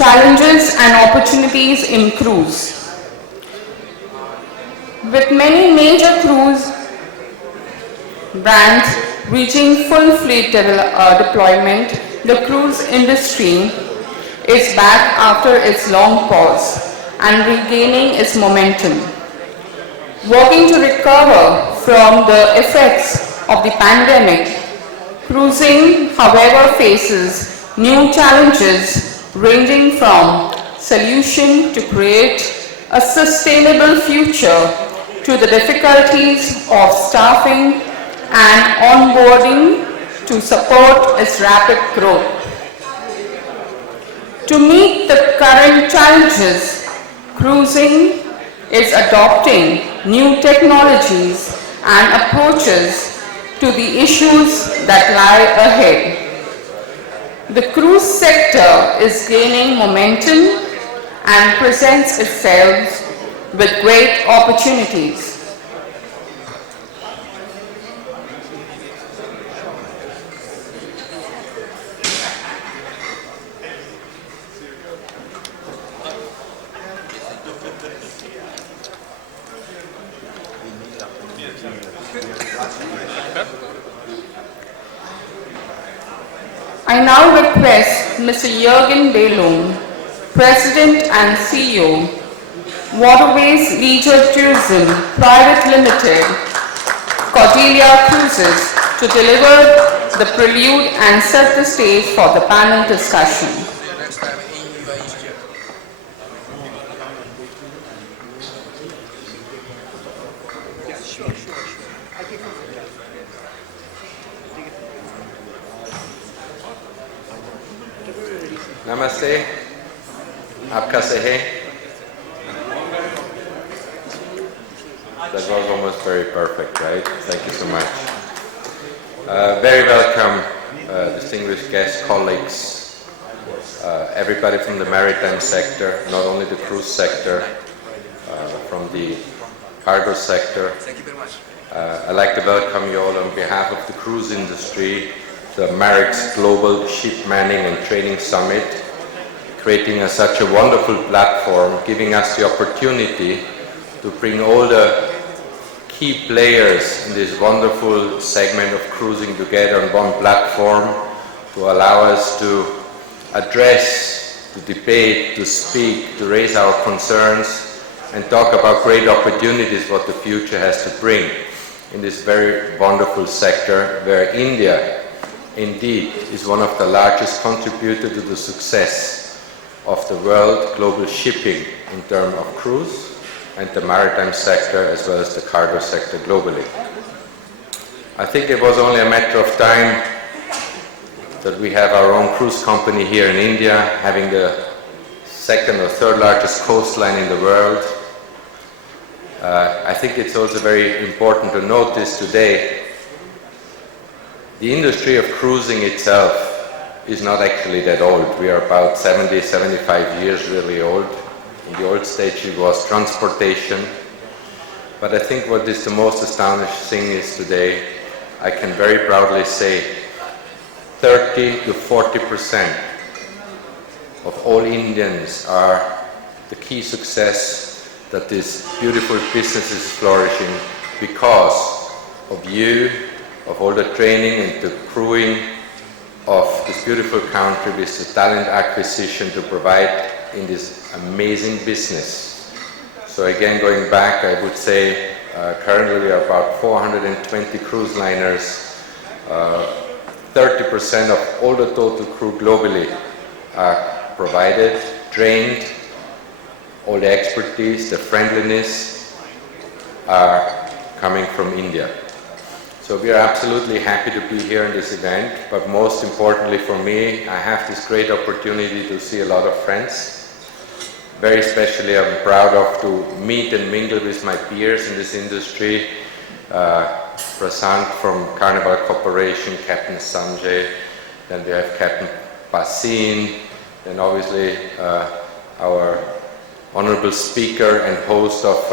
challenges and opportunities in cruise. With many major cruise brands reaching full fleet deployment, the cruise industry is back after its long pause and regaining its momentum. Working to recover from the effects of the pandemic, cruising, however, faces new challenges ranging from solution to create a sustainable future to the difficulties of staffing and onboarding to support its rapid growth. To meet the current challenges, cruising is adopting new technologies and approaches to the issues that lie ahead. The cruise sector is gaining momentum and presents itself with great opportunities. I now request Mr. Jürgen Behlum, President and CEO, Waterways Leisure Tourism Private Limited, Cordelia Cruises, to deliver the prelude and set the stage for the panel discussion. Namaste. Aapka se hai? That was almost very perfect, right? Thank you so much. Very welcome, distinguished guests, colleagues, everybody from the maritime sector, not only the cruise sector, from the cargo sector. Thank you very much. I'd like to welcome you all on behalf of the cruise industry, the Marex Global Shipmanning and Training Summit, creating such a wonderful platform, giving us the opportunity to bring all the key players in this wonderful segment of cruising together on one platform to allow us to address, to debate, to speak, to raise our concerns and talk about great opportunities what the future has to bring in this very wonderful sector where India indeed is one of the largest contributors to the success of the world global shipping in terms of cruise and the maritime sector as well as the cargo sector globally. I think it was only a matter of time that we have our own cruise company here in India, having the second or third largest coastline in the world. I think it's also very important to notice today the industry of cruising itself is not actually that old. We are about 70, 75 years really old. In the old stage it was transportation. But I think what is the most astonishing thing is today, I can very proudly say 30 to 40% of all Indians are the key success that this beautiful business is flourishing because of you, of all the training and the crewing of this beautiful country with the talent acquisition to provide in this amazing business. So again, going back, I would say currently we are about 420 cruise liners. 30% of all the total crew globally are provided, trained, all the expertise, the friendliness are coming from India. So we are absolutely happy to be here in this event, but most importantly for me, I have this great opportunity to see a lot of friends. Very especially I'm proud of to meet and mingle with my peers in this industry. Prasant from Carnival Corporation, Captain Sanjay, then we have Captain Basin, then obviously our honorable speaker and host of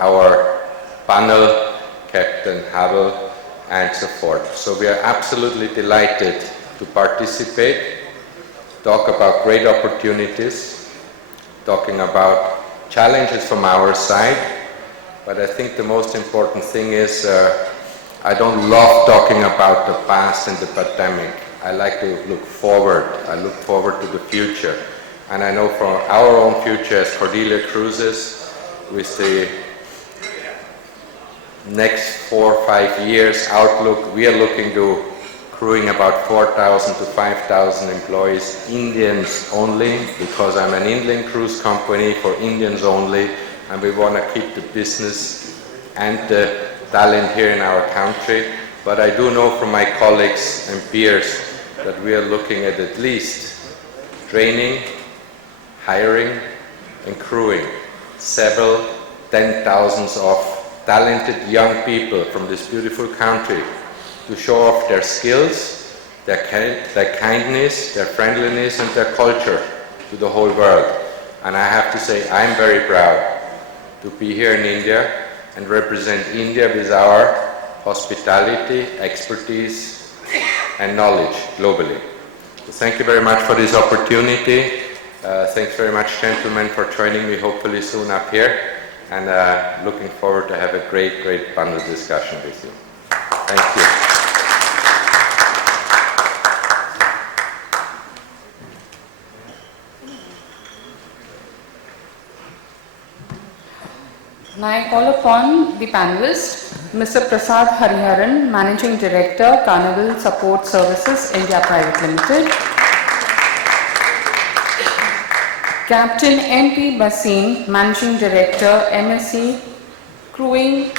our panel, Captain Havel, and so forth. So we are absolutely delighted to participate talk about great opportunities, talking about challenges from our side, but I think the most important thing is I don't love talking about the past and the pandemic. I like to look forward. I look forward to the future. And I know for our own future as Cordelia Cruises, with the next 4 or 5 years outlook, we are looking to crewing about 4,000 to 5,000 employees, Indians only, because I'm an Indian cruise company for Indians only, and we want to keep the business and the talent here in our country. But I do know from my colleagues and peers that we are looking at least training, hiring, and crewing several 10,000s of talented young people from this beautiful country to show off their skills, their kindness, their friendliness, and their culture to the whole world. And I have to say, I'm very proud to be here in India and represent India with our hospitality, expertise, and knowledge globally. So thank you very much for this opportunity. Thanks very much, gentlemen, for joining me hopefully soon up here, and looking forward to have a great, great panel discussion with you. Thank you. Now I call upon the panelist, Mr. Prasad Hariharan, Managing Director, Carnival Support Services, India Private Limited. Captain M.P. Basin, Managing Director, MSC Crewing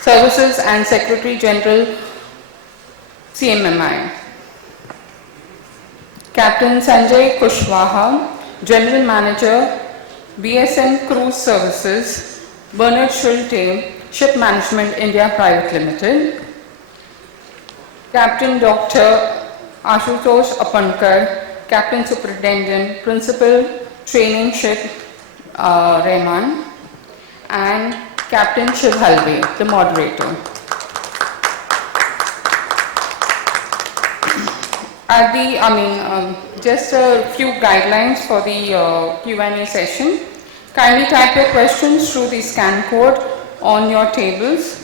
Services and Secretary General, CMMI. Captain Sanjay Kushwaha, General Manager, BSM Cruise Services, Bernard Schulte, Ship Management India Private Limited. Captain Dr. Ashutosh Apankar, Captain Superintendent, Principal Training Ship Rahman, and Captain Shiv Halve, the moderator. Just a few guidelines for the Q&A session. Kindly type your questions through the scan code on your tables.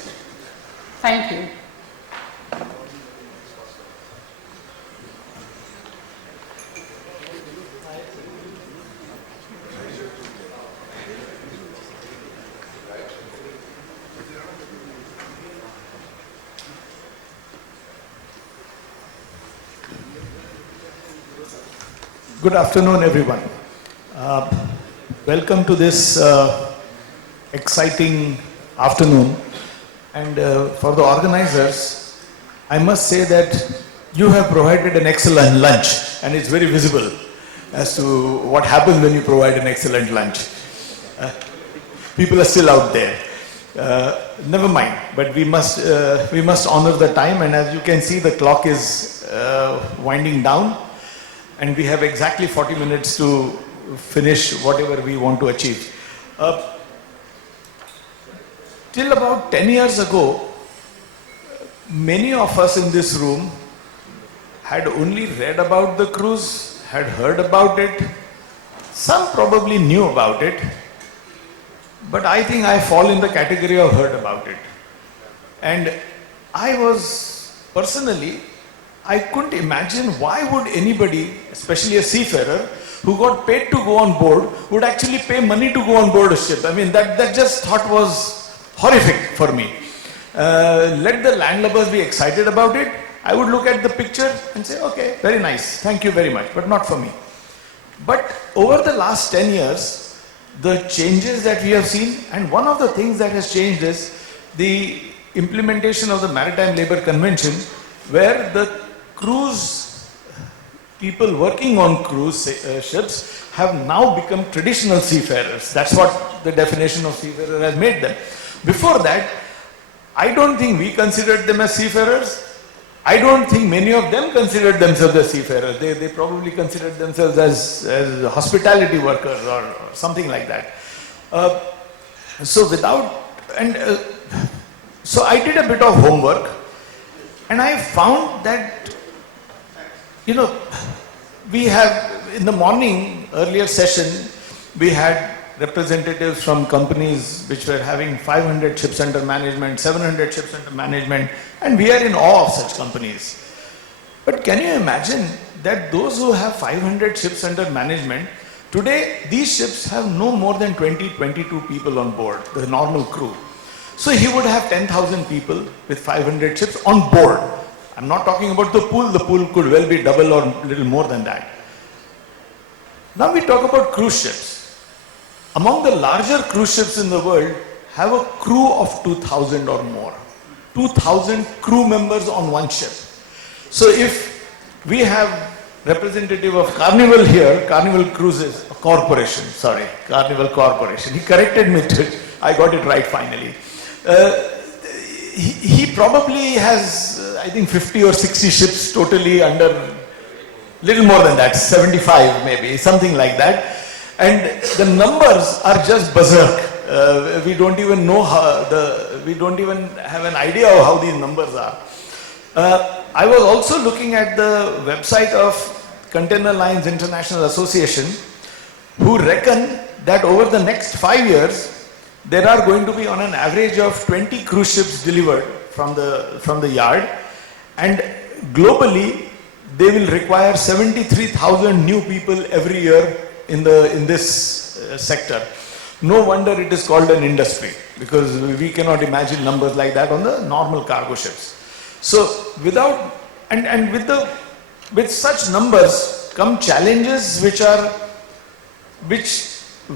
Thank you. Good afternoon, everyone. Welcome to this exciting afternoon. And for the organizers, I must say that you have provided an excellent lunch, and it's very visible as to what happens when you provide an excellent lunch. People are still out there. Never mind, but we must honor the time, and as you can see, the clock is winding down. And we have exactly 40 minutes to finish whatever we want to achieve. Till about 10 years ago, many of us in this room had only read about the cruise, had heard about it. Some probably knew about it, but I think I fall in the category of heard about it. And I was personally, I couldn't imagine why would anybody, especially a seafarer, who got paid to go on board, would actually pay money to go on board a ship. I mean, that just thought was horrific for me. Let the landlubbers be excited about it. I would look at the picture and say, okay, very nice, thank you very much, but not for me. But over the last 10 years, the changes that we have seen, and one of the things that has changed is the implementation of the Maritime Labour Convention, where the cruise people working on cruise ships have now become traditional seafarers. That's what the definition of seafarer has made them. Before that, I don't think we considered them as seafarers. I don't think many of them considered themselves as seafarers. They probably considered themselves as hospitality workers or something like that. So I did a bit of homework, and I found that, we have, in the morning, earlier session, we had representatives from companies which were having 500 ships under management, 700 ships under management, and we are in awe of such companies. But can you imagine that those who have 500 ships under management, today these ships have no more than 20, 22 people on board, the normal crew. So he would have 10,000 people with 500 ships on board. I'm not talking about the pool could well be double or a little more than that. Now we talk about cruise ships. Among the larger cruise ships in the world have a crew of 2,000 or more. 2,000 crew members on one ship. So if we have representative of Carnival here, Carnival Cruises Corporation, Carnival Corporation. He corrected me to it. I got it right finally. He probably has, I think, 50 or 60 ships totally under, little more than that, 75 maybe, something like that. And the numbers are just berserk. We don't even know we don't even have an idea of how these numbers are. I was also looking at the website of Container Lines International Association, who reckon that over the next 5 years, there are going to be on an average of 20 cruise ships delivered from the yard, and globally they will require 73,000 new people every year in this sector. No wonder it is called an industry, because we cannot imagine numbers like that on the normal cargo ships. So with such numbers come challenges which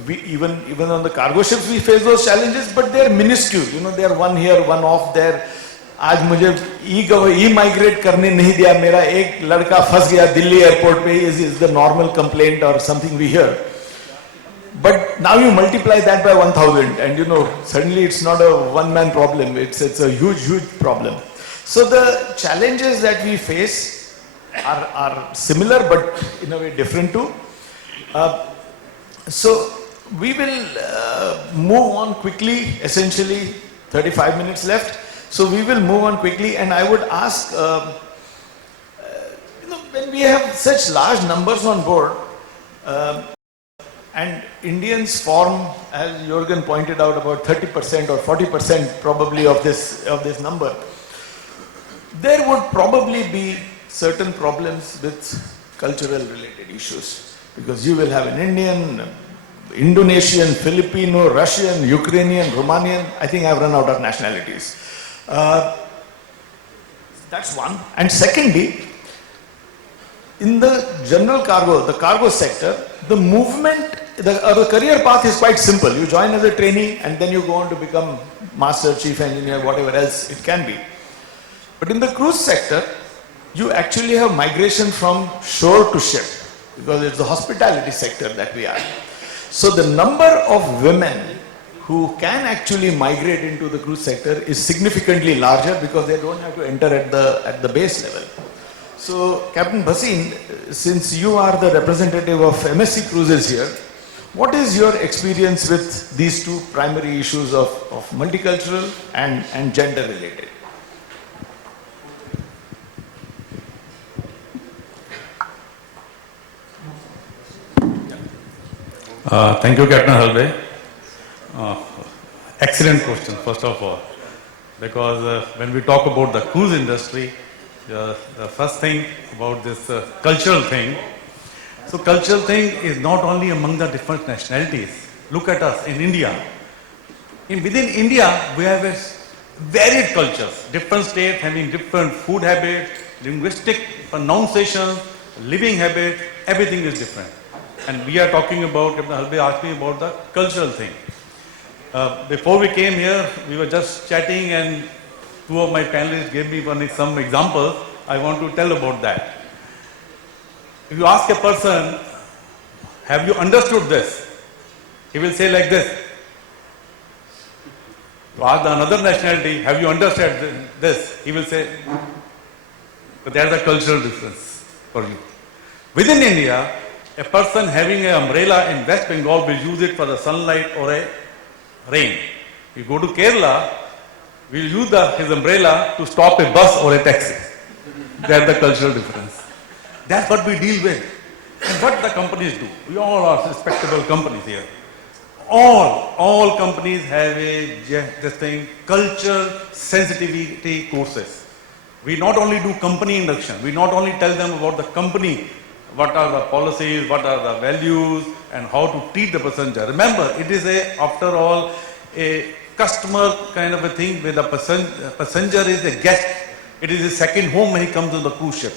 we even on the cargo ships we face those challenges, but they are minuscule. You know, they are one here, one off there. आज मुझे e-migrate करने नहीं दिया, मेरा एक लड़का फंस गया दिल्ली एयरपोर्ट पे, is the normal complaint or something we hear. But now you multiply that by 1,000 and you know, suddenly it's not a one-man problem, it's a huge problem. So the challenges that we face are similar but in a way different too. So we will move on quickly, essentially 35 minutes left. So we will move on quickly, and I would ask, when we have such large numbers on board, and Indians form, as Jürgen pointed out, about 30% or 40% probably of this number, there would probably be certain problems with cultural related issues, because you will have an Indian, Indonesian, Filipino, Russian, Ukrainian, Romanian. I think I've run out of nationalities. That's one. And secondly, in the general cargo, the cargo sector, the movement, the career path is quite simple. You join as a trainee and then you go on to become master, chief engineer, whatever else it can be. But in the cruise sector, you actually have migration from shore to ship, because it's the hospitality sector that we are. So the number of women who can actually migrate into the cruise sector is significantly larger, because they don't have to enter at the base level. So Captain Bhasin, since you are the representative of MSC Cruises here, what is your experience with these two primary issues of multicultural and gender related? Thank you, Captain Halve. Excellent question, first of all, because when we talk about the cruise industry, the first thing about this cultural thing. So cultural thing is not only among the different nationalities. Look at us in India. Within India, we have a varied cultures, different states having different food habits, linguistic pronunciations, living habits, everything is different. And we are talking about, Captain Halve asked me about the cultural thing. Before we came here, we were just chatting and two of my panelists gave me some examples. I want to tell about that. If you ask a person, have you understood this? He will say like this. To ask another nationality, have you understood this? He will say, but there is a cultural difference for you. Within India, a person having an umbrella in West Bengal will use it for the sunlight or a rain. You go to Kerala, we'll use his umbrella to stop a bus or a taxi. That's the cultural difference. That's what we deal with. And what the companies do, we all are respectable companies here. All companies have this thing, culture sensitivity courses. We not only do company induction, we not only tell them about the company, what are the policies, what are the values, and how to treat the passenger. Remember, it is after all, a customer kind of a thing where the passenger is a guest. It is his second home when he comes on the cruise ship.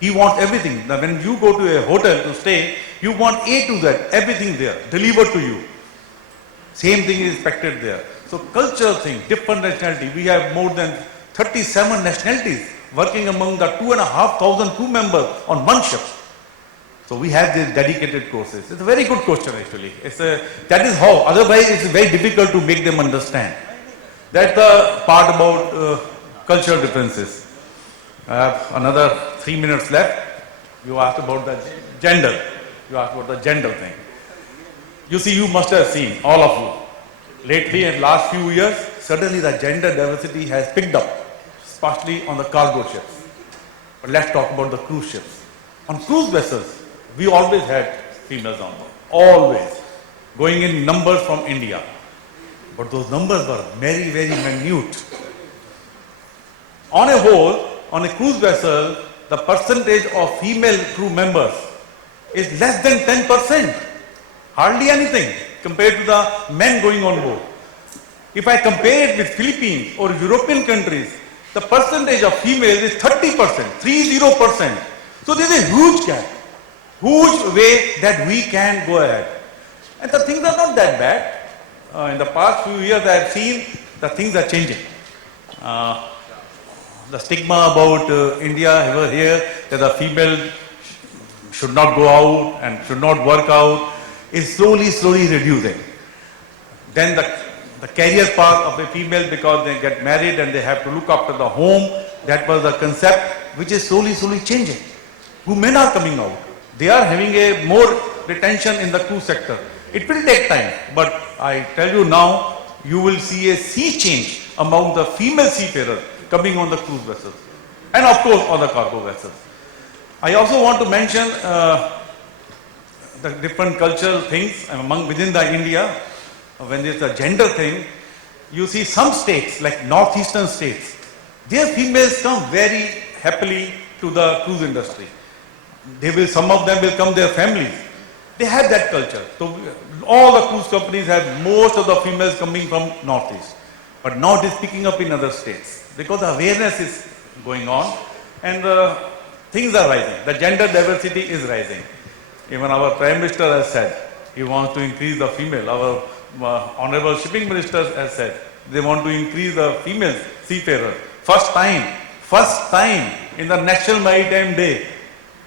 He wants everything. Now, when you go to a hotel to stay, you want A to Z, everything there, delivered to you. Same thing is expected there. So culture thing, different nationality. We have more than 37 nationalities working among the 2,500 crew members on one ship. So we have these dedicated courses. It's a very good question actually. That is how, otherwise it's very difficult to make them understand. That's the part about cultural differences. I have another 3 minutes left. You asked about the gender. You asked about the gender thing. You see, you must have seen, all of you, lately in last few years, suddenly the gender diversity has picked up, especially on the cargo ships. But let's talk about the cruise ships. On cruise vessels, we always had females on board, always, going in numbers from India. But those numbers were very, very minute. On a whole, on a cruise vessel, the percentage of female crew members is less than 10%. Hardly anything compared to the men going on board. If I compare it with Philippines or European countries, the percentage of females is 30%, 30%. So there is a huge gap, huge way that we can go ahead. And the things are not that bad. In the past few years I have seen the things are changing. The stigma about India over here, that the female should not go out and should not work out, is slowly reducing. Then the career path of a female, because they get married and they have to look after the home, that was the concept which is slowly changing. Women are coming out. They are having a more retention in the cruise sector. It will take time, but I tell you now, you will see a sea change among the female seafarers coming on the cruise vessels. And of course on the cargo vessels. I also want to mention the different cultural things within the India. When there's a gender thing, you see some states like northeastern states, their females come very happily to the cruise industry. Some of them will come their families. They have that culture. So all the cruise companies have most of the females coming from northeast. But now it is picking up in other states because the awareness is going on and things are rising. The gender diversity is rising. Even our Prime Minister has said he wants to increase the female. Our Honorable Shipping Minister has said they want to increase the female seafarer. First time in the National Maritime Day,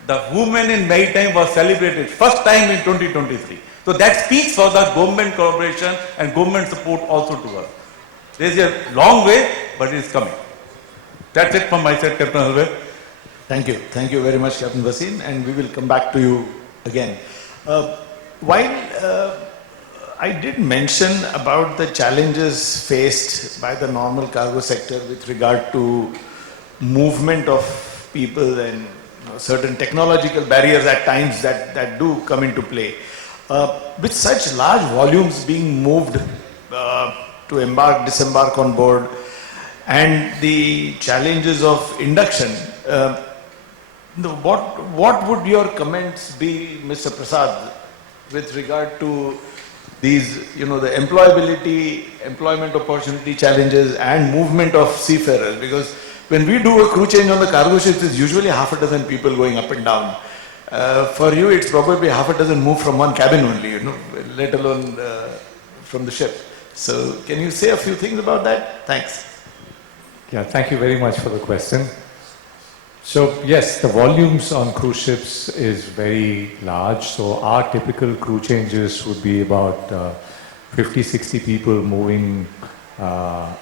the women in maritime was celebrated. First time in 2023. So that speaks for the government cooperation and government support also to us. There is a long way, but it is coming. That's it from my side, Captain Halve. Thank you. Thank you very much, Captain Vasim, and we will come back to you again. While I did mention about the challenges faced by the normal cargo sector with regard to movement of people and certain technological barriers at times that do come into play. With such large volumes being moved to embark, disembark on board, and the challenges of induction, what would your comments be, Mr. Prasad, with regard to these, the employment opportunity challenges and movement of seafarers? Because when we do a crew change on the cargo ships, it's usually half a dozen people going up and down. For you, it's probably half a dozen move from one cabin only, let alone from the ship. So can you say a few things about that? Thanks. Yeah, thank you very much for the question. So yes, the volumes on cruise ships is very large. So our typical crew changes would be about 50, 60 people moving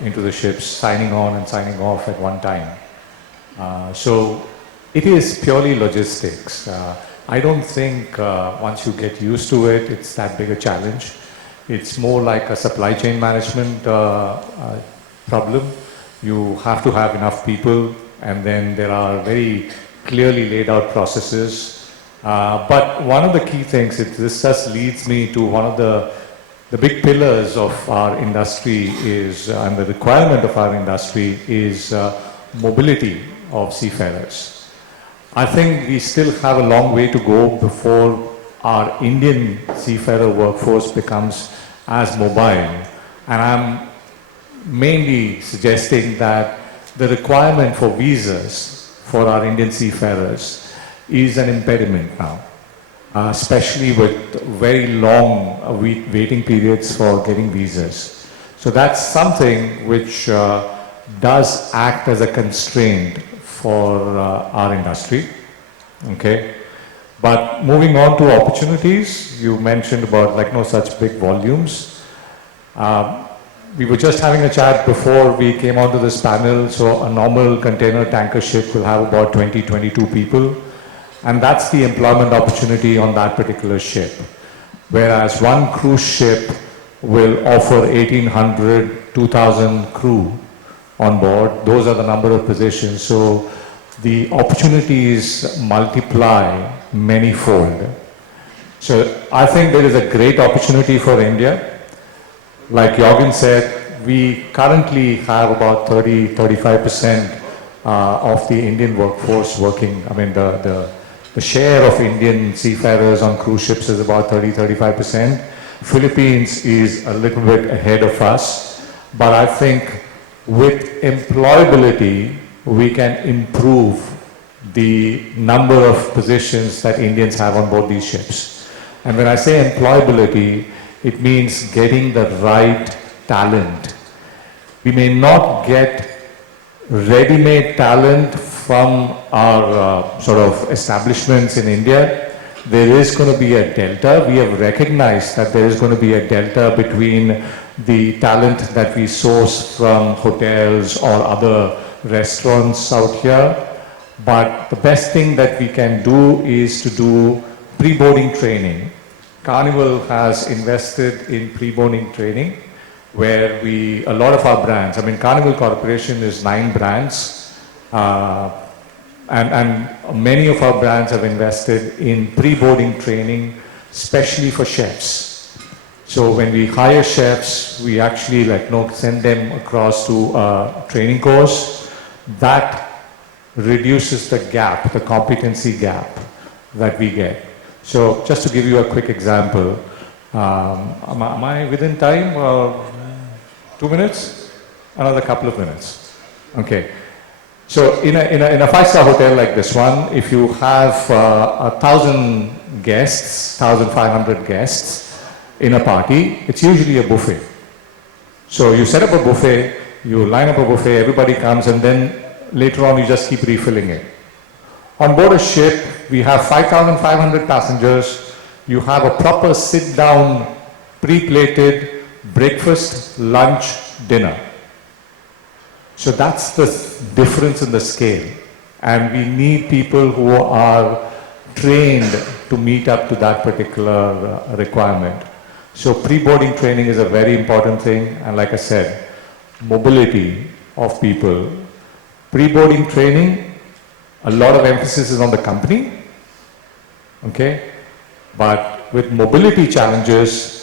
into the ships, signing on and signing off at one time. So it is purely logistics. I don't think once you get used to it, it's that big a challenge. It's more like a supply chain management problem. You have to have enough people, and then there are very clearly laid out processes But one of the key things, this just leads me to one of the big pillars of our industry is, and the requirement of our industry is mobility of seafarers. I think we still have a long way to go before our Indian seafarer workforce becomes as mobile. And I'm mainly suggesting that the requirement for visas for our Indian seafarers is an impediment now, especially with very long waiting periods for getting visas. So that's something which does act as a constraint for our industry. Okay. But moving on to opportunities, you mentioned about like no such big volumes. We were just having a chat before we came onto this panel. So a normal container tanker ship will have about 20, 22 people. And that's the employment opportunity on that particular ship. Whereas one cruise ship will offer 1,800, 2,000 crew on board. Those are the number of positions. So the opportunities multiply many-fold. So I think there is a great opportunity for India. Like Jorgen said, we currently have about 30-35% of the Indian workforce working. I mean, the share of Indian seafarers on cruise ships is about 30-35%. Philippines is a little bit ahead of us. But I think with employability, we can improve the number of positions that Indians have on board these ships. And when I say employability, it means getting the right talent. We may not get ready-made talent from our sort of establishments in India. There is going to be a delta. We have recognized that there is going to be a delta between the talent that we source from hotels or other restaurants out here. But the best thing that we can do is to do pre-boarding training. Carnival has invested in pre-boarding training where a lot of our brands, I mean Carnival Corporation is 9 brands and many of our brands have invested in pre-boarding training, especially for chefs. So when we hire chefs, we actually send them across to a training course. That reduces the gap, the competency gap that we get. So just to give you a quick example, am I within time? 2 minutes? Another couple of minutes. Okay. So in a 5-star hotel like this one, if you have 1,000 guests, 1,500 guests in a party, it's usually a buffet. So you set up a buffet, you line up a buffet, everybody comes, and then later on you just keep refilling it. On board a ship, we have 5,500 passengers. You have a proper sit-down, pre-plated breakfast, lunch, dinner. So that's the difference in the scale. And we need people who are trained to meet up to that particular requirement. So pre-boarding training is a very important thing. And like I said, mobility of people. Pre-boarding training, a lot of emphasis is on the company, okay? But with mobility challenges,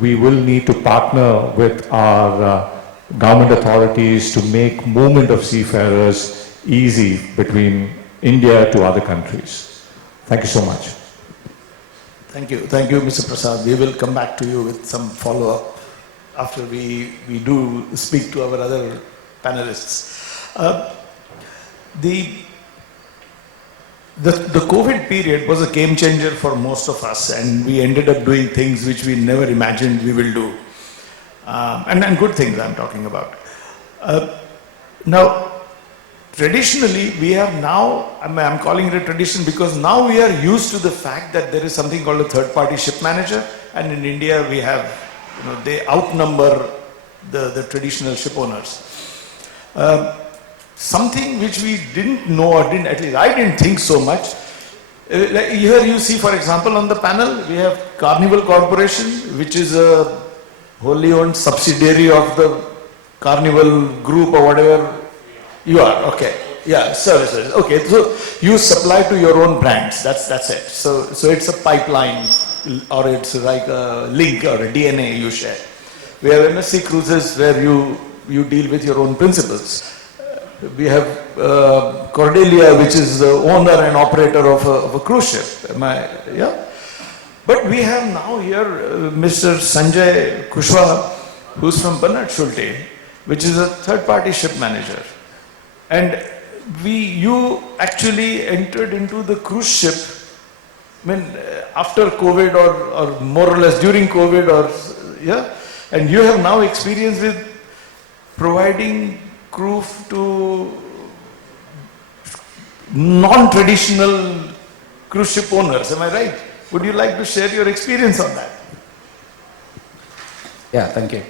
we will need to partner with our government authorities to make movement of seafarers easy between India to other countries. Thank you so much. Thank you, Mr. Prasad. We will come back to you with some follow-up after we do speak to our other panelists. The COVID period was a game changer for most of us, and we ended up doing things which we never imagined we will do. And good things I'm talking about. Now, traditionally, we have now, I'm calling it a tradition because now we are used to the fact that there is something called a third-party ship manager, and in India we have, they outnumber the traditional ship owners. Something which we didn't know, or at least I didn't think so much. Here you see, for example, on the panel, we have Carnival Corporation, which is a wholly owned subsidiary of the Carnival Group or whatever you are, okay. Yeah, services. Okay, so you supply to your own brands. That's it. So it's a pipeline, or it's like a link or a DNA you share. We have MSC Cruises where you deal with your own principals. We have Cordelia, which is the owner and operator of a cruise ship. Yeah? But we have now here Mr. Sanjay Kushwaha, who's from Bernard Schulte, which is a third-party ship manager. And you actually entered into the cruise ship, after COVID or more or less during COVID yeah? And you have now experience with providing crew to non-traditional cruise ship owners, am I right? Would you like to share your experience on that? Yeah, thank you.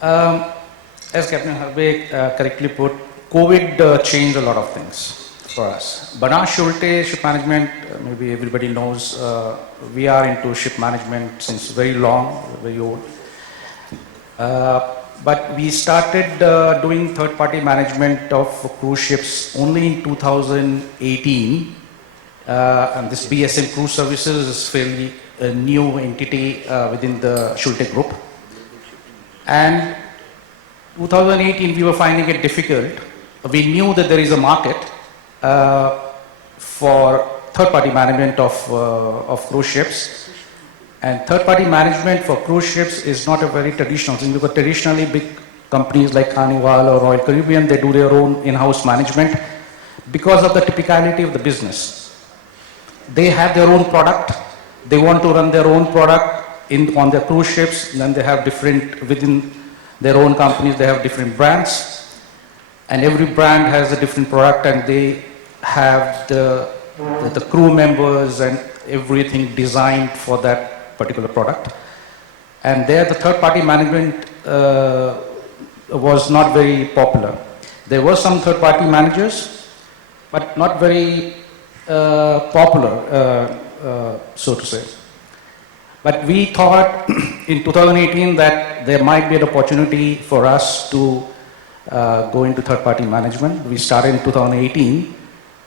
As Captain Harbe correctly put, COVID changed a lot of things for us. Bernard Schulte Ship Management, maybe everybody knows, we are into ship management since very long, very old. But we started doing third-party management of cruise ships only in 2018. And this BSM Cruise Services is fairly a new entity within the Schulte Group. And 2018, we were finding it difficult. We knew that there is a market for third-party management of cruise ships. And third-party management for cruise ships is not a very traditional thing, because traditionally big companies like Carnival or Royal Caribbean, they do their own in-house management because of the typicality of the business. They have their own product, they want to run their own product on their cruise ships, then they have within their own companies, they have different brands, and every brand has a different product, and they have the crew members and everything designed for that particular product. And there the third-party management was not very popular. There were some third-party managers, but not very popular, so to say. But we thought in 2018 that there might be an opportunity for us to go into third-party management. We started in 2018,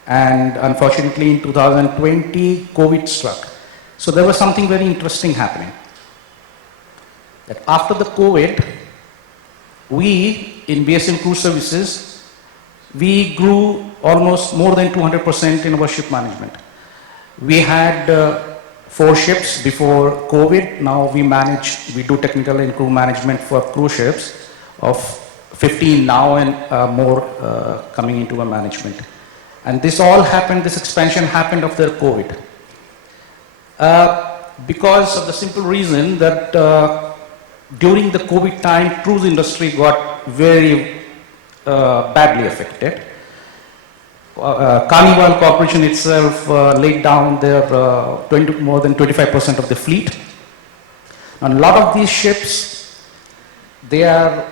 and unfortunately in 2020, COVID struck. So there was something very interesting happening. That after the COVID, we in BSM Cruise Services, we grew almost more than 200% in our ship management. We had 4 ships before COVID. Now we do technical and crew management for cruise ships of 15 now, and more coming into our management. And this all happened, this expansion happened after COVID. Because of the simple reason that during the COVID time, cruise industry got very badly affected. Carnival Corporation itself laid down their more than 25% of the fleet. And a lot of these ships, they are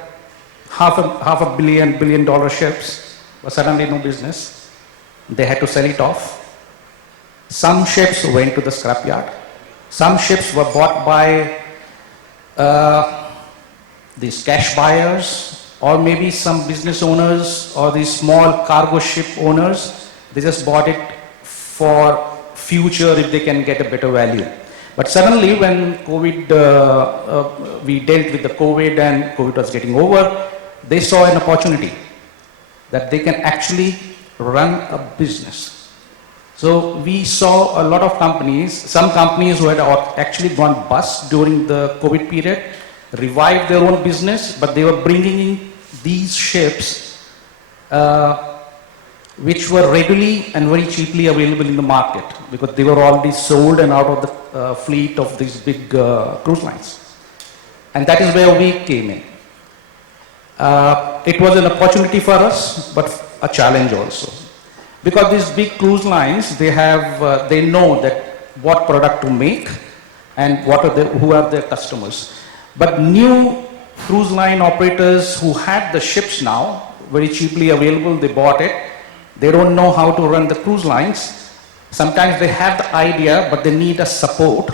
half a billion dollar ships, but suddenly no business. They had to sell it off. Some ships went to the scrapyard. Some ships were bought by these cash buyers, or maybe some business owners, or these small cargo ship owners. They just bought it for future if they can get a better value. But suddenly when COVID, we dealt with the COVID and COVID was getting over, they saw an opportunity that they can actually run a business. So we saw a lot of companies, some companies who had actually gone bust during the COVID period, revived their own business, but they were bringing in these ships which were readily and very cheaply available in the market because they were already sold and out of the fleet of these big cruise lines. And that is where we came in. It was an opportunity for us, but a challenge also. Because these big cruise lines, they know that what product to make and who are their customers. But new cruise line operators who had the ships now, very cheaply available, they bought it. They don't know how to run the cruise lines. Sometimes they have the idea, but they need a support.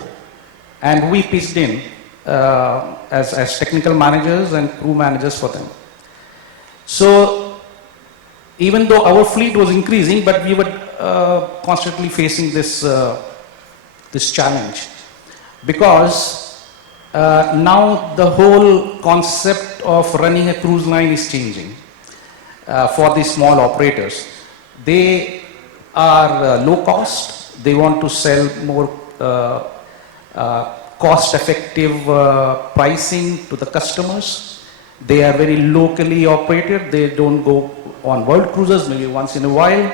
And we pitched in as technical managers and crew managers for them. So even though our fleet was increasing, but we were constantly facing this challenge, because now the whole concept of running a cruise line is changing for the small operators. They are low cost. They want to sell more cost-effective pricing to the customers. They are very locally operated. They don't go on world cruises, maybe once in a while.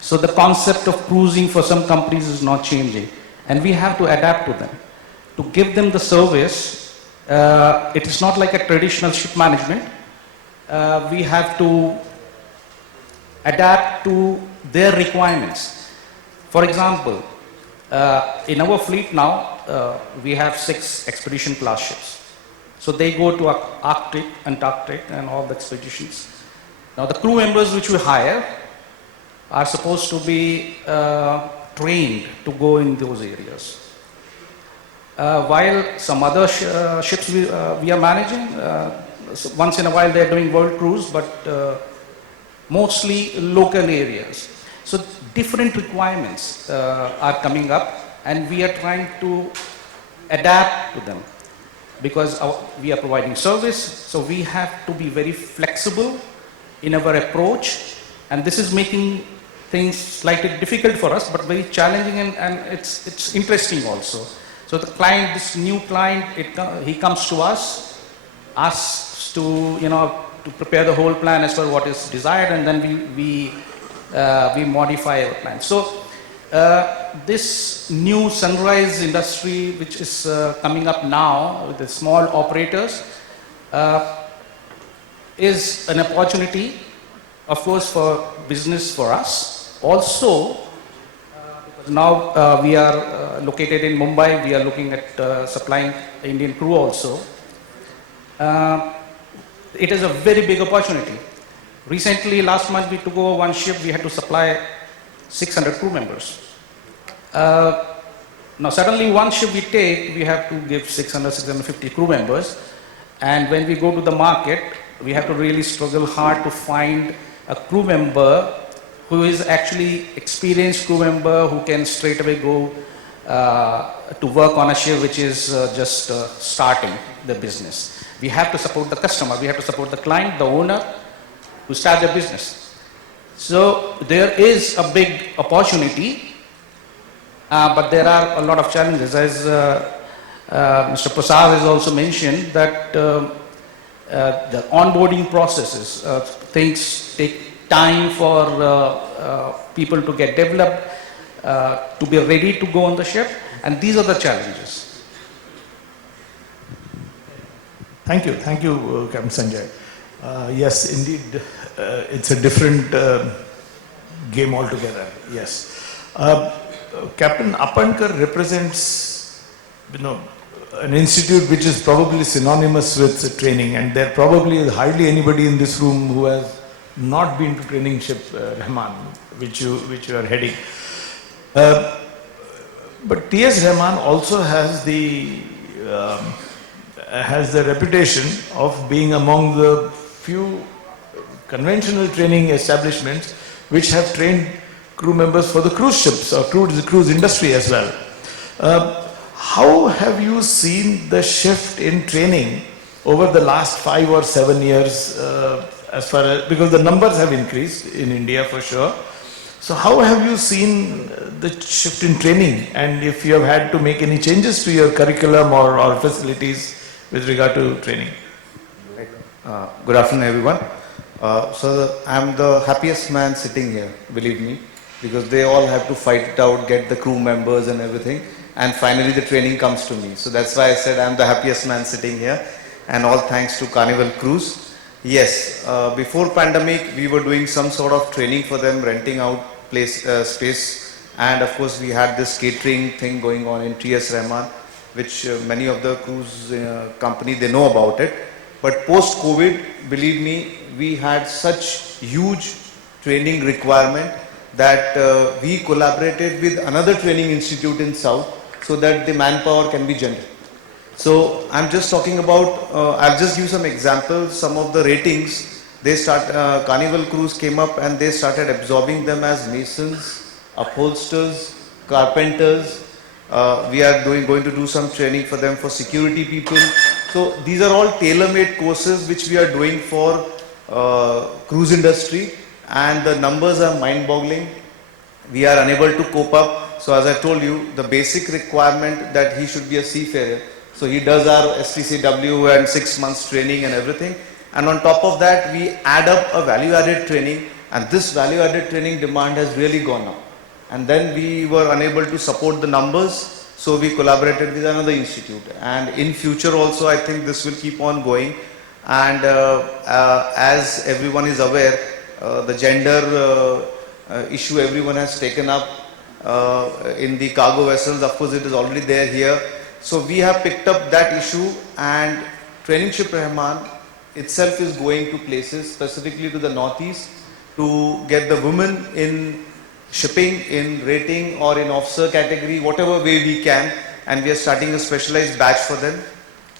So the concept of cruising for some companies is not changing, and we have to adapt to them. To give them the service, it is not like a traditional ship management. We have to adapt to their requirements. For example, in our fleet now, we have 6 expedition class ships. So they go to Arctic, Antarctic, and all the expeditions. Now the crew members which we hire are supposed to be trained to go in those areas. While some other ships we are managing, so once in a while they are doing world cruise, but mostly local areas. So different requirements are coming up, and we are trying to adapt to them, because we are providing service, so we have to be very flexible in our approach, and this is making things slightly difficult for us, but very challenging, and it's interesting also. So the client, this new client, he comes to us, asks to, to prepare the whole plan as per what is desired, and then we modify our plan. So this new sunrise industry, which is coming up now with the small operators, is an opportunity, of course, for business for us. Also, because now we are located in Mumbai, we are looking at supplying Indian crew also. It is a very big opportunity. Recently, last month, we took over one ship, we had to supply 600 crew members. Now, suddenly one ship we take, we have to give 600, 650 crew members. And when we go to the market, we have to really struggle hard to find a crew member who is actually experienced crew member who can straight away go to work on a ship which is just starting the business. We have to support the customer, we have to support the client, the owner, to start their business. So there is a big opportunity, but there are a lot of challenges. As Mr. Prasad has also mentioned, that the onboarding processes, things take time for people to get developed, to be ready to go on the ship, and these are the challenges. Thank you, Captain Sanjay. Yes, indeed, it's a different game altogether. Yes, Captain Apankar represents, an institute which is probably synonymous with training, and there probably is hardly anybody in this room who has not been to training ship Rahman, which you are heading. But T.S. Rahman also has the reputation of being among the few conventional training establishments which have trained crew members for the cruise ships or cruise industry as well. How have you seen the shift in training over the last 5 or 7 years, because the numbers have increased in India for sure. So how have you seen the shift in training, and if you have had to make any changes to your curriculum or facilities with regard to training? Good afternoon, everyone. So I'm the happiest man sitting here, believe me, because they all have to fight it out, get the crew members and everything, and finally the training comes to me. So that's why I said I'm the happiest man sitting here, and all thanks to Carnival Cruise. Yes, before pandemic, we were doing some sort of training for them, renting out space, and of course we had this catering thing going on in T.S. Rahman, which many of the cruise company, they know about it. But post-COVID, believe me, we had such huge training requirement that we collaborated with another training institute in South so that the manpower can be generated. So I'm just talking about, I'll just give some examples, some of the ratings Carnival Cruise came up and they started absorbing them as masons, upholsters, carpenters. We are going to do some training for them for security people. So these are all tailor-made courses which we are doing for cruise industry, and the numbers are mind-boggling. We are unable to cope up. So as I told you, the basic requirement that he should be a seafarer. So he does our STCW and 6 months training and everything. And on top of that, we add up a value-added training, and this value-added training demand has really gone up. And then we were unable to support the numbers, so we collaborated with another institute. And in future also, I think this will keep on going. And as everyone is aware, the gender issue everyone has taken up in the cargo vessels. Of course, it is already there here. So we have picked up that issue, and Training Ship Rahman itself is going to places, specifically to the northeast, to get the women in shipping, in rating or in officer category, whatever way we can, and we are starting a specialized batch for them.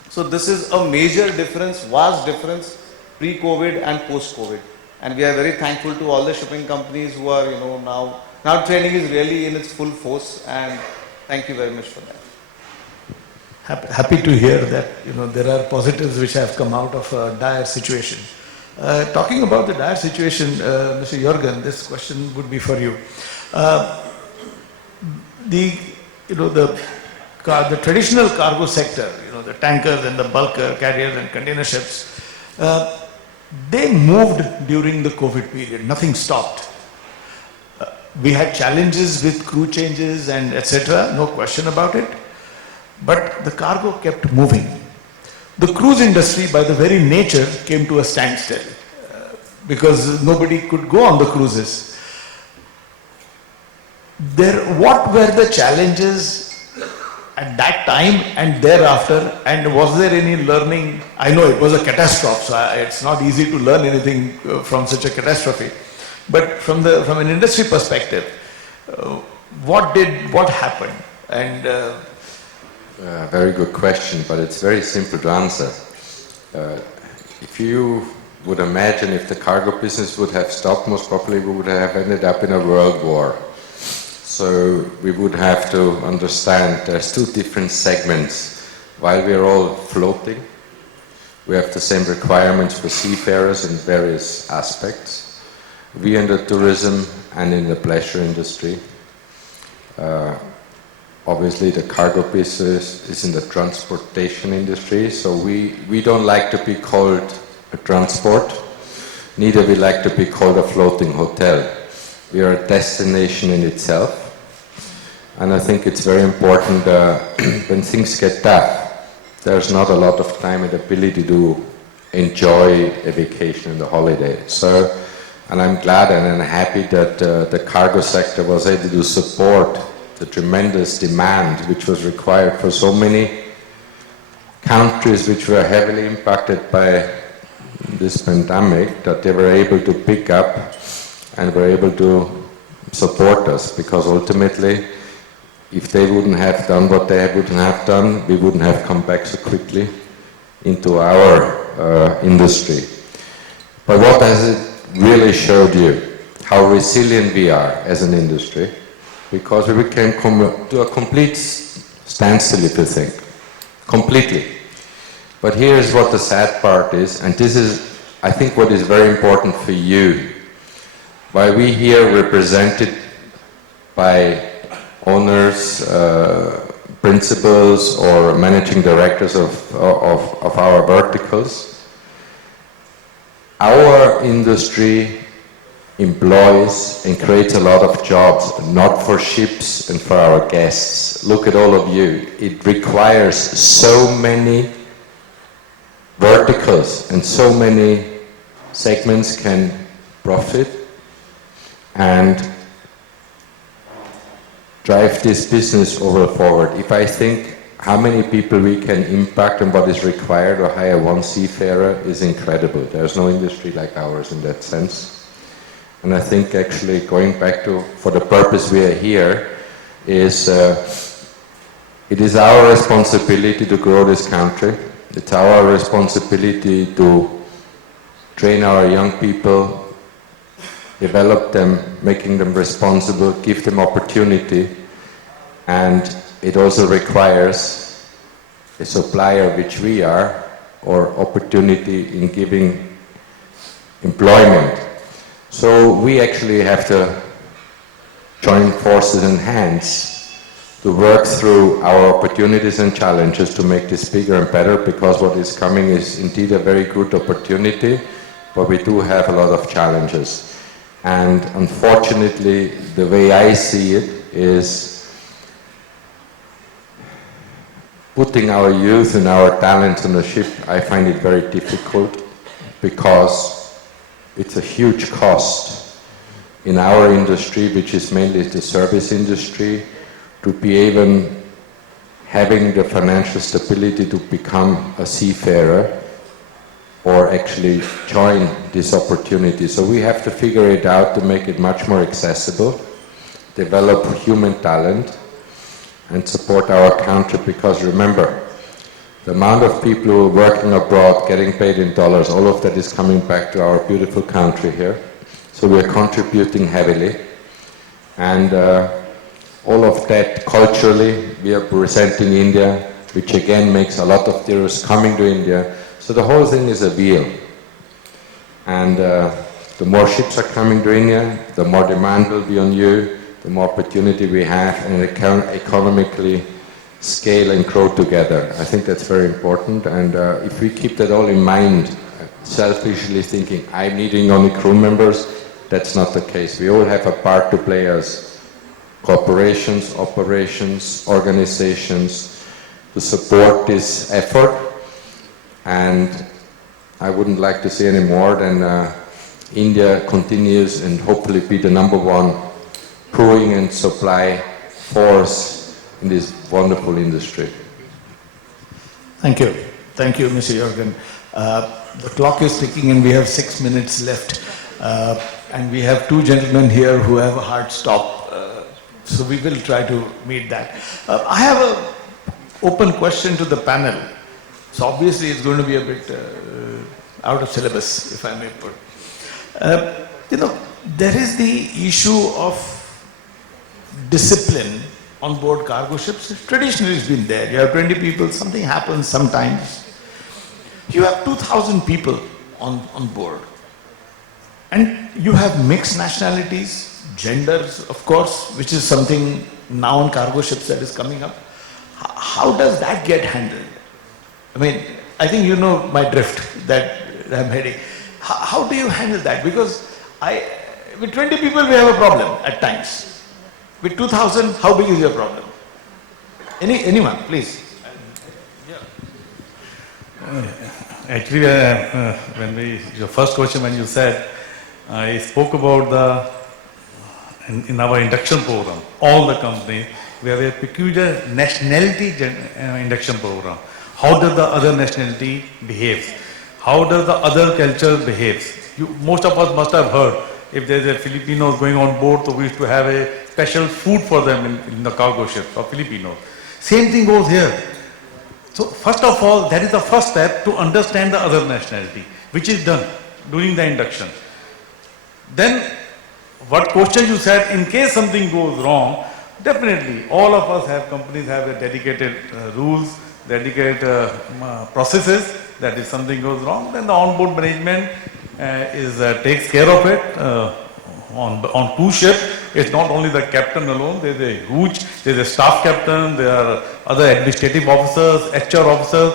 So this is a major difference, vast difference, pre-COVID and post-COVID. And we are very thankful to all the shipping companies who are, now training is really in its full force, and thank you very much for that. Happy to hear that there are positives which have come out of a dire situation. Talking about the dire situation, Mr. Jorgen, this question would be for you. The traditional cargo sector, the tankers and the bulk carriers and container ships, they moved during the COVID period. Nothing stopped. We had challenges with crew changes and etc. No question about it. But the cargo kept moving. The cruise industry, by the very nature, came to a standstill because nobody could go on the cruises. What were the challenges at that time and thereafter, and was there any learning? I know it was a catastrophe, so it's not easy to learn anything from such a catastrophe. But from an industry perspective, what happened? And very good question, but it's very simple to answer. If you would imagine if the cargo business would have stopped, most probably we would have ended up in a world war. So we would have to understand there's two different segments. While we are all floating, we have the same requirements for seafarers in various aspects. We in the tourism and in the pleasure industry. Obviously, the cargo business is in the transportation industry, so we don't like to be called a transport, neither we like to be called a floating hotel. We are a destination in itself, and I think it's very important when things get tough, there's not a lot of time and ability to enjoy a vacation and a holiday. So, and I'm glad and I'm happy that the cargo sector was able to support the tremendous demand which was required for so many countries which were heavily impacted by this pandemic, that they were able to pick up and were able to support us, because ultimately if they wouldn't have done what they wouldn't have done, we wouldn't have come back so quickly into our industry. But what has it really showed you? How resilient we are as an industry, because we came to a complete standstill, if you think, completely. But here's what the sad part is, and this is, I think, what is very important for you. Why we here represented by owners, principals, or managing directors of our verticals, our industry employs and creates a lot of jobs, not for ships and for our guests. Look at all of you. It requires so many verticals, and so many segments can profit and drive this business forward. If I think how many people we can impact and what is required to hire one seafarer is incredible. There's no industry like ours in that sense. And I think actually going back to, for the purpose we are here, is it is our responsibility to grow this country. It's our responsibility to train our young people, develop them, making them responsible, give them opportunity, and it also requires a supplier, which we are, or opportunity in giving employment. So we actually have to join forces and hands to work through our opportunities and challenges to make this bigger and better, because what is coming is indeed a very good opportunity, but we do have a lot of challenges. And unfortunately, the way I see it is putting our youth and our talents on the ship. I find it very difficult because it's a huge cost in our industry, which is mainly the service industry, to be even having the financial stability to become a seafarer or actually join this opportunity. So we have to figure it out to make it much more accessible, develop human talent, and support our country, because remember, the amount of people who are working abroad, getting paid in dollars, all of that is coming back to our beautiful country here. So we are contributing heavily. And all of that culturally, we are presenting India, which again makes a lot of tourists coming to India. So the whole thing is a wheel. And the more ships are coming to India, the more demand will be on you, the more opportunity we have, and it can economically scale and grow together. I think that's very important. And if we keep that all in mind, selfishly thinking, I'm needing only crew members, that's not the case. We all have a part to play as corporations, operations, organizations to support this effort. And I wouldn't like to see any more than India continues and hopefully be the #1 crewing and supply force in this wonderful industry. Thank you. Thank you, Mr. Jorgen. The clock is ticking and we have 6 minutes left. And we have 2 gentlemen here who have a hard stop. So we will try to meet that. I have an open question to the panel. So obviously it's going to be a bit out of syllabus, if I may put. There is the issue of discipline on board cargo ships. Traditionally it's been there. You have 20 people, something happens sometimes. You have 2,000 people on board. And you have mixed nationalities, genders, of course, which is something now on cargo ships that is coming up. How does that get handled? I mean, I think you know my drift that I'm heading. How do you handle that? Because with 20 people we have a problem at times. With 2,000, how big is your problem? Anyone, please. Actually, your first question when you said, I spoke about in our induction program, all the companies, we have a peculiar nationality induction program. How does the other nationality behave? How does the other culture behave? Most of us must have heard, if there's a Filipinos going on board, so we used to have a special food for them in the cargo ship for Filipinos. Same thing goes here. So first of all, that is the first step to understand the other nationality, which is done during the induction. Then, what question you said, in case something goes wrong, definitely all of us have, companies have a dedicated rules, dedicated processes, that if something goes wrong, then the onboard management takes care of it. On cruise ship, it's not only the captain alone, there's a staff captain, there are other administrative officers, HR officers,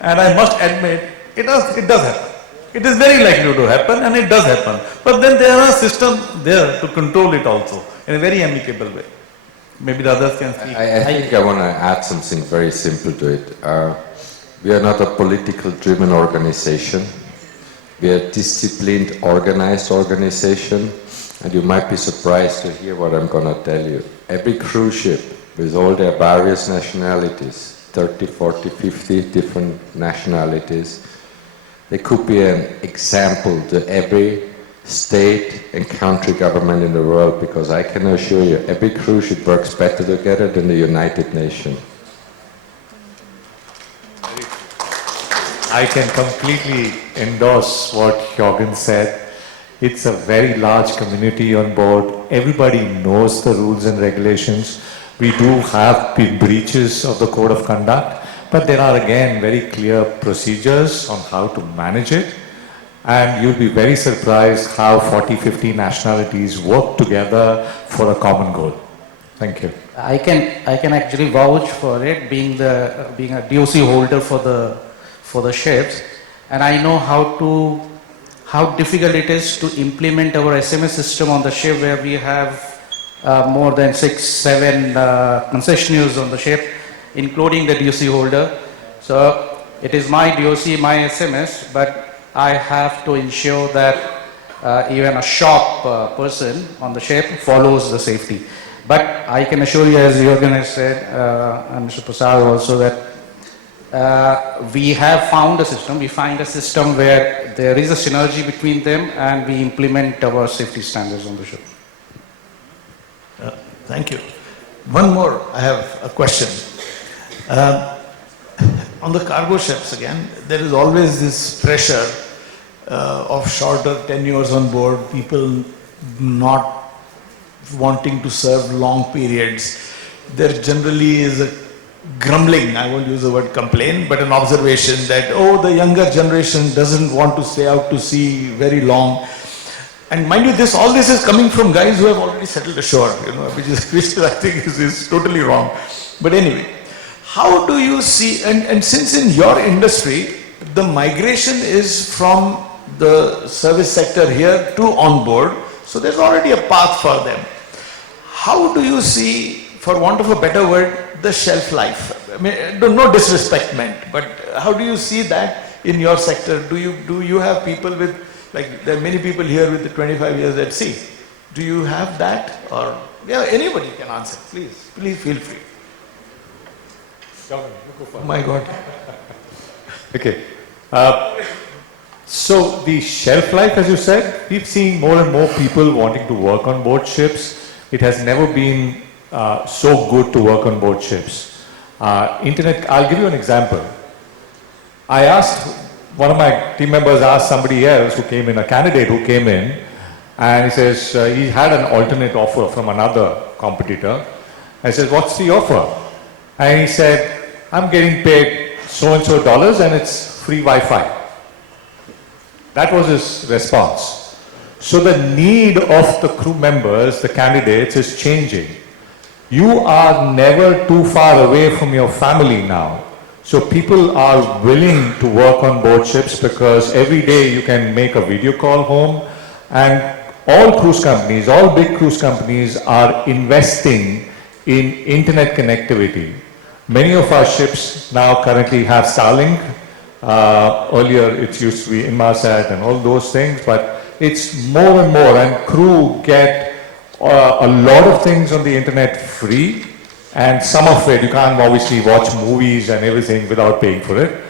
and I must admit, it does happen. It is very likely to happen, and it does happen. But then there are systems there to control it also, in a very amicable way. Maybe the others can speak. I think I want to add something very simple to it. We are not a political driven organization. We are a disciplined, organized organization, and you might be surprised to hear what I'm going to tell you. Every cruise ship, with all their various nationalities, 30, 40, 50 different nationalities, they could be an example to every state and country government in the world, because I can assure you, every cruise ship works better together than the United Nations. I can completely endorse what Jorgen said. It's a very large community on board. Everybody knows the rules and regulations. We do have breaches of the code of conduct, but there are again very clear procedures on how to manage it. And you'll be very surprised how 40, 50 nationalities work together for a common goal. Thank you. I can actually vouch for it, being a DOC holder for the ships, and I know how difficult it is to implement our SMS system on the ship, where we have more than 6, 7 concessionaires on the ship, including the DOC holder. So it is my DOC, my SMS, but I have to ensure that even a shop person on the ship follows the safety. But I can assure you, as Jürgen has said, and Mr. Prasad also, that we have found a system. We find a system where there is a synergy between them, and we implement our safety standards on the ship. Thank you. One more, I have a question. On the cargo ships again, there is always this pressure of shorter tenures on board, people not wanting to serve long periods. There generally is a grumbling, I won't use the word complaint, but an observation that, oh, the younger generation doesn't want to stay out to sea very long. And mind you, all this is coming from guys who have already settled ashore, which I think is totally wrong. But anyway, how do you see, and since in your industry, the migration is from the service sector here to on board, so there's already a path for them. How do you see, for want of a better word, the shelf life? I mean, no disrespect meant, but how do you see that in your sector? Do you have people with, like there are many people here with the 25 years at sea. Do you have that? Or, yeah, anybody can answer, please feel free. Oh my God. Okay. So the shelf life, as you said, we've seen more and more people wanting to work on board ships. It has never been so good to work on board ships. Internet, I'll give you an example. I asked, one of my team members asked somebody else who came in, a candidate who came in, and he says he had an alternate offer from another competitor. I said, what's the offer? And he said, I'm getting paid so-and-so dollars and it's free Wi-Fi. That was his response. So the need of the crew members, the candidates, is changing. You are never too far away from your family now. So people are willing to work on board ships because every day you can make a video call home, and all cruise companies, all big cruise companies are investing in internet connectivity. Many of our ships now currently have Starlink. Earlier it used to be Inmarsat and all those things, but it's more and more, and crew get a lot of things on the internet free, and some of it, you can't obviously watch movies and everything without paying for it,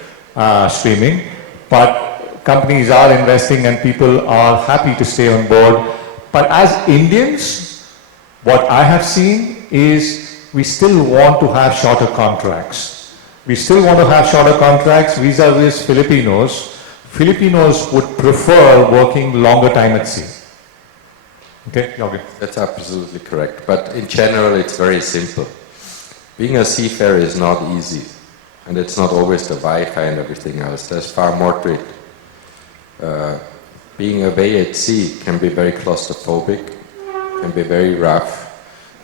streaming, but companies are investing and people are happy to stay on board. But as Indians, what I have seen is we still want to have shorter contracts. We still want to have shorter contracts vis-a-vis Filipinos. Filipinos would prefer working longer time at sea. Okay, Jorgen. That's absolutely correct. But in general, it's very simple. Being a seafarer is not easy. And it's not always the Wi-Fi and everything else. There's far more to it. Being away at sea can be very claustrophobic, can be very rough.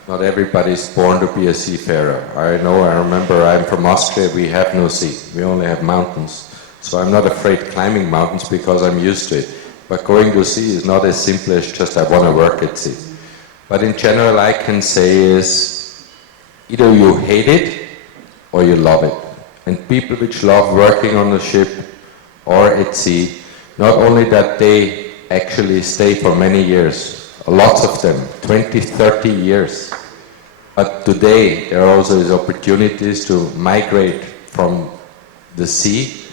Not everybody is born to be a seafarer. I remember I'm from Austria, we have no sea. We only have mountains. So I'm not afraid climbing mountains because I'm used to it. But going to sea is not as simple as just I want to work at sea. But in general, I can say is either you hate it or you love it. And people which love working on a ship or at sea, not only that they actually stay for many years, lots of them, 20, 30 years. But today there also is opportunities to migrate from the sea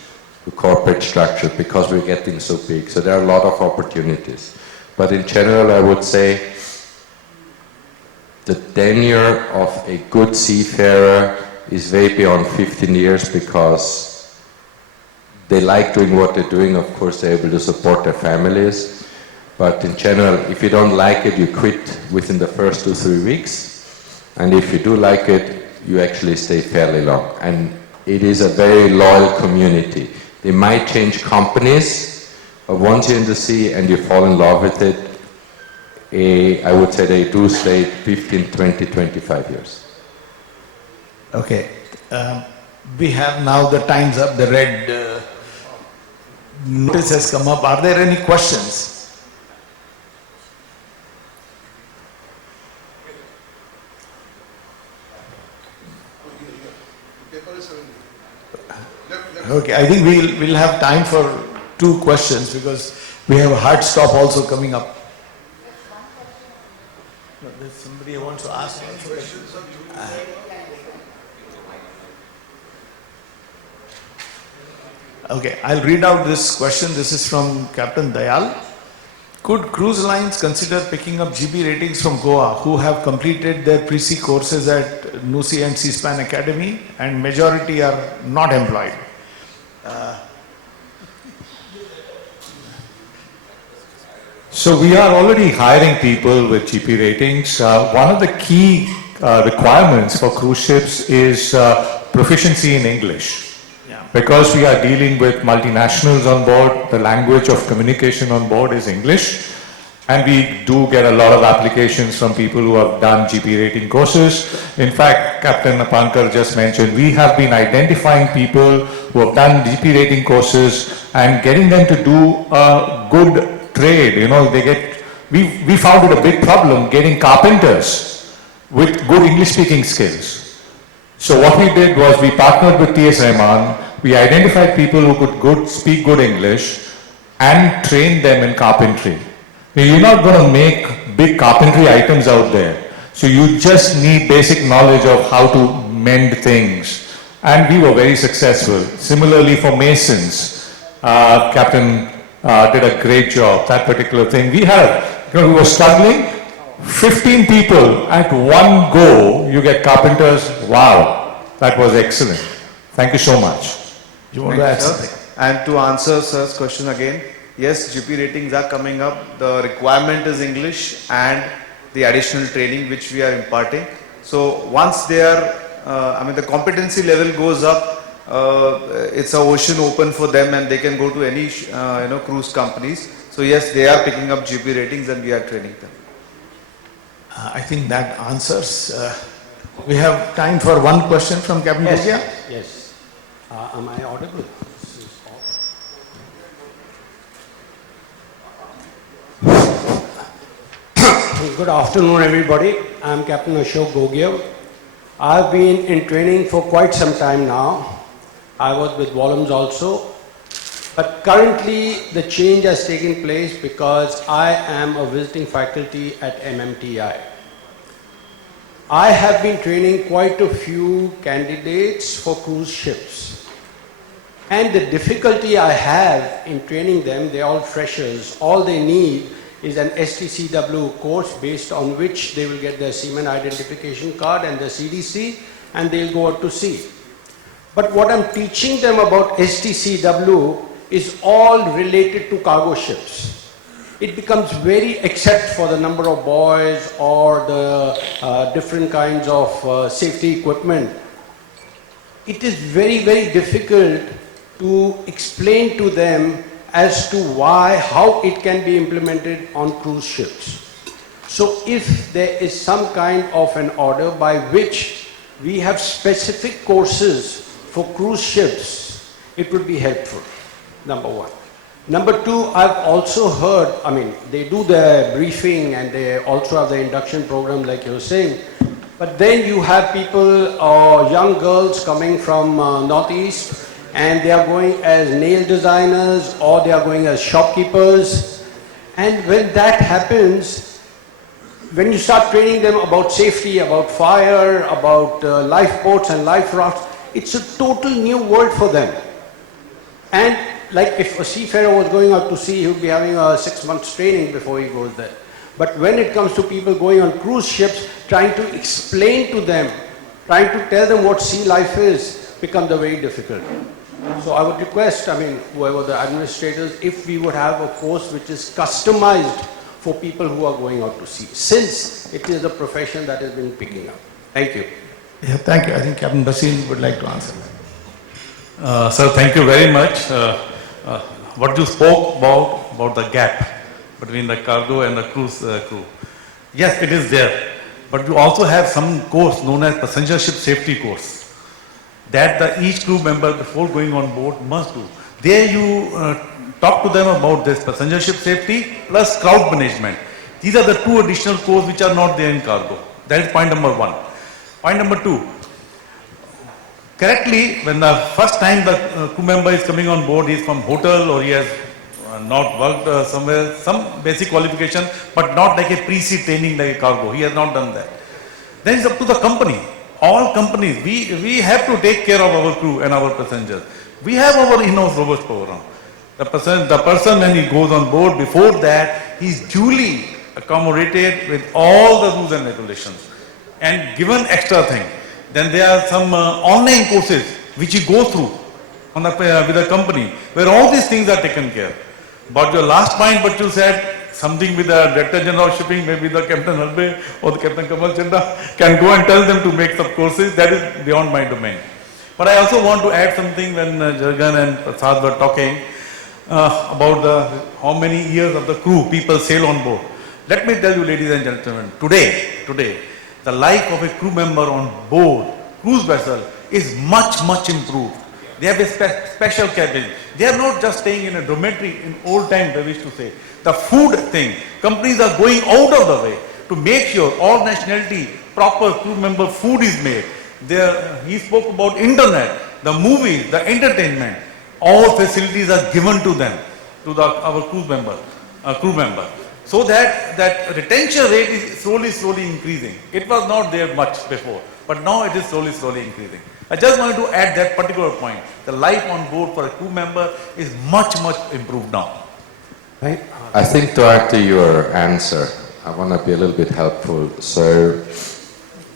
to corporate structure because we're getting so big. So there are a lot of opportunities. But in general, I would say the tenure of a good seafarer is way beyond 15 years because they like doing what they're doing. Of course, they're able to support their families. But in general, if you don't like it, you quit within the first 2 or 3 weeks. And if you do like it, you actually stay fairly long. And it is a very loyal community. They might change companies, but once you're in the sea and you fall in love with it, I would say they do stay 15, 20, 25 years. Okay. We have now the time's up, the red notice has come up. Are there any questions? Okay, I think we'll have time for 2 questions because we have a hard stop also coming up. No, there's somebody who wants to ask questions. Okay, I'll read out this question. This is from Captain Dayal. Could cruise lines consider picking up GP ratings from Goa who have completed their pre-sea courses at NUSI and Seaspan Academy and majority are not employed? So we are already hiring people with GP ratings. One of the key requirements for cruise ships is proficiency in English. Because we are dealing with multinationals on board, the language of communication on board is English. And we do get a lot of applications from people who have done GP rating courses. In fact, Captain Apankar just mentioned, we have been identifying people who have done GP rating courses and getting them to do a good trade. You know, we found it a big problem getting carpenters with good English-speaking skills. So what we did was we partnered with T.S. Rahman. We identified people who could speak good English and trained them in carpentry. Now, you're not going to make big carpentry items out there. So you just need basic knowledge of how to mend things. And we were very successful. Similarly for masons, Captain did a great job, that particular thing. We were struggling, 15 people at one go, you get carpenters. Wow, that was excellent. Thank you so much. You want to add something? And to answer sir's question again, yes, GP ratings are coming up. The requirement is English and the additional training which we are imparting. So once they are, the competency level goes up, it's an ocean open for them and they can go to any cruise companies. So yes, they are picking up GP ratings and we are training them. I think that answers. We have time for one question from Captain Bhugia. Yes. Am I audible? Good afternoon, everybody. I'm Captain Ashok Gogia. I've been in training for quite some time now. I was with Volumes also. But currently, the change has taken place because I am a visiting faculty at MMTI. I have been training quite a few candidates for cruise ships. And the difficulty I have in training them, they're all freshers. All they need is an STCW course based on which they will get their seaman identification card and their CDC and they'll go out to sea. But what I'm teaching them about STCW is all related to cargo ships. It becomes very, except for the number of buoys or the different kinds of safety equipment, it is very, very difficult to explain to them as to how it can be implemented on cruise ships. So if there is some kind of an order by which we have specific courses for cruise ships, it would be helpful, number one. Number two, I've also heard, they do their briefing and they also have the induction program like you're saying, but then you have people or young girls coming from Northeast and they are going as nail designers or they are going as shopkeepers. And when that happens, when you start training them about safety, about fire, about lifeboats and life rafts, it's a total new world for them. And like if a seafarer was going out to sea, he would be having a 6 months training before he goes there. But when it comes to people going on cruise ships, trying to explain to them, trying to tell them what sea life is, becomes very difficult. So I would request, whoever the administrators, if we would have a course which is customized for people who are going out to sea, since it is a profession that has been picking up. Thank you. Yeah, thank you. I think Captain Basin would like to answer that. Sir, thank you very much. What you spoke about the gap between the cargo and the cruise crew. Yes, it is there. But we also have some course known as passenger ship safety course that each crew member before going on board must do. There you talk to them about this passenger ship safety plus crowd management. These are the two additional courses which are not there in cargo. That is point number one. Point number two. Correctly, when the first time the crew member is coming on board, he is from hotel or he has not worked somewhere, some basic qualification, but not like a pre-sea training like a cargo. He has not done that. Then it's up to the company. All companies, we have to take care of our crew and our passengers. We have our in-house robust program. The person when he goes on board, before that, he is duly accommodated with all the rules and regulations and given extra thing. Then there are some online courses which you go through on the, with the company where all these things are taken care. But your last point, what you said, something with the Director General of Shipping, maybe the Captain Halbe or the Captain Kamal Chanda can go and tell them to make some courses. That is beyond my domain. But I also want to add something when Jurgen and Prasad were talking about how many years of the crew people sail on board. Let me tell you, ladies and gentlemen, today, the life of a crew member on board cruise vessel is much improved. They have a special cabin. They are not just staying in a dormitory in old time, they wish to say. The food thing, companies are going out of the way to make sure all nationality, proper crew member food is made. He spoke about internet, the movies, the entertainment. All facilities are given to them, to our crew member. So that retention rate is slowly increasing. It was not there much before, but now it is slowly increasing. I just wanted to add that particular point. The life on board for a crew member is much improved now. Right? I think to add to your answer, I want to be a little bit helpful. So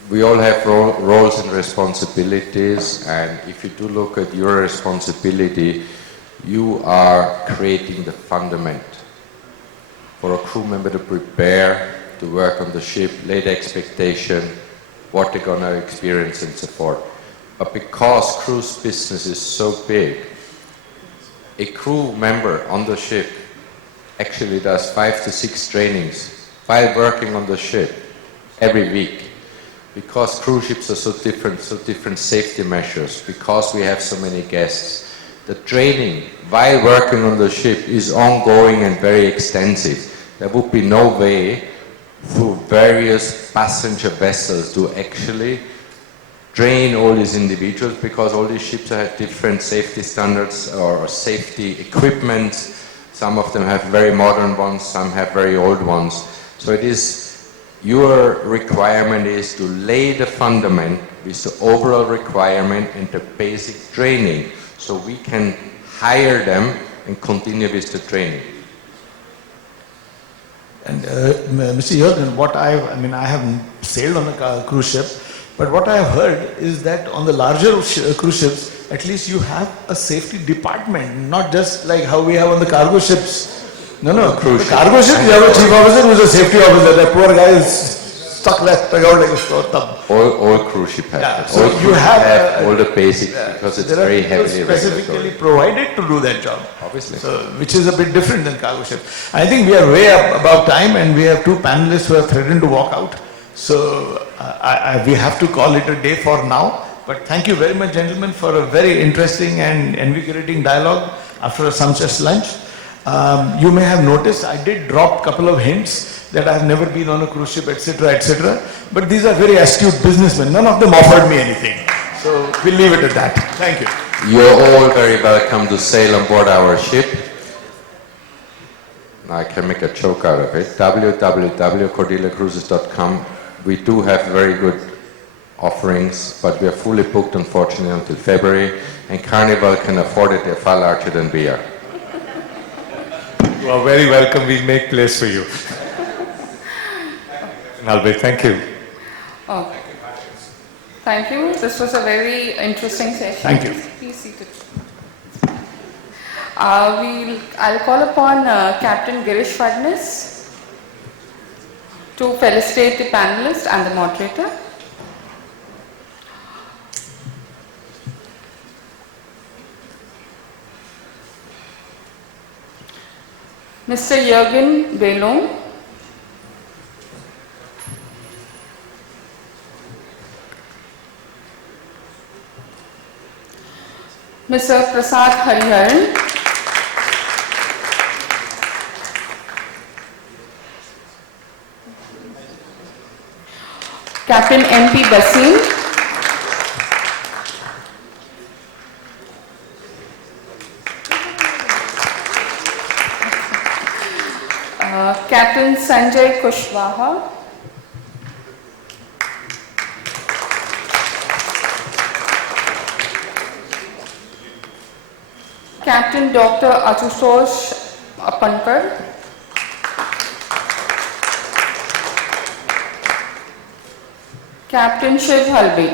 we all have roles and responsibilities, and if you do look at your responsibility, you are creating the fundament for a crew member to prepare, to work on the ship, lay the expectation, what they're going to experience and so forth. But because cruise business is so big, a crew member on the ship actually does 5 to 6 trainings while working on the ship every week. Because cruise ships are so different safety measures, because we have so many guests, the training while working on the ship is ongoing and very extensive. There would be no way for various passenger vessels to actually train all these individuals, because all these ships have different safety standards or safety equipment. Some of them have very modern ones, some have very old ones. So it is, your requirement is to lay the fundament with the overall requirement and the basic training, so we can hire them and continue with the training. And Mr. Jurgen, I haven't sailed on a cruise ship, but what I have heard is that on the larger cruise ships, at least you have a safety department, not just like how we have on the cargo ships. No, the cargo ship, you have a chief officer who is a safety officer. That poor guy is stuck left out like a sore thumb. All cruise ship have that. So you have all the basics, because it's very heavily specifically provided to do that job. Obviously. So, which is a bit different than cargo ship. I think we are way up above time, and we have 2 panelists who have threatened to walk out. So we have to call it a day for now. But thank you very much, gentlemen, for a very interesting and invigorating dialogue after a sumptuous lunch. You may have noticed I did drop a couple of hints that I have never been on a cruise ship, etc., etc. But these are very astute businessmen. None of them offered me anything. So we'll leave it at that. Thank you. You're all very welcome to sail on board our ship. I can make a joke out of it. www.cordeliacruises.com. We do have very good offerings, but we are fully booked, unfortunately, until February. And Carnival can afford it. They're far larger than we are. You are very welcome. We'll make place for you. Albert, thank you. Oh. Thank you. This was a very interesting session. Thank you. Please seated. I'll call upon Captain Girish Fadnis to felicitate the panelists and the moderator. Mr. Jürgen Belon. Mr. Prasad Hariharan. Captain M.P. Basim. Captain Sanjay Kushwaha. Captain Dr. Ashutosh Pankar. Captain Shiv Halbi.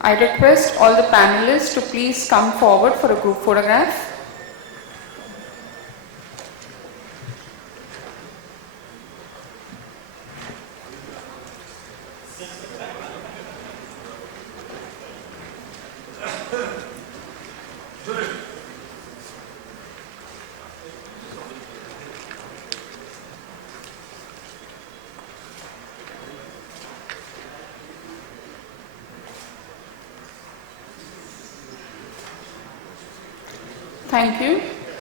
I request all the panelists to please come forward for a group photograph. Thank you.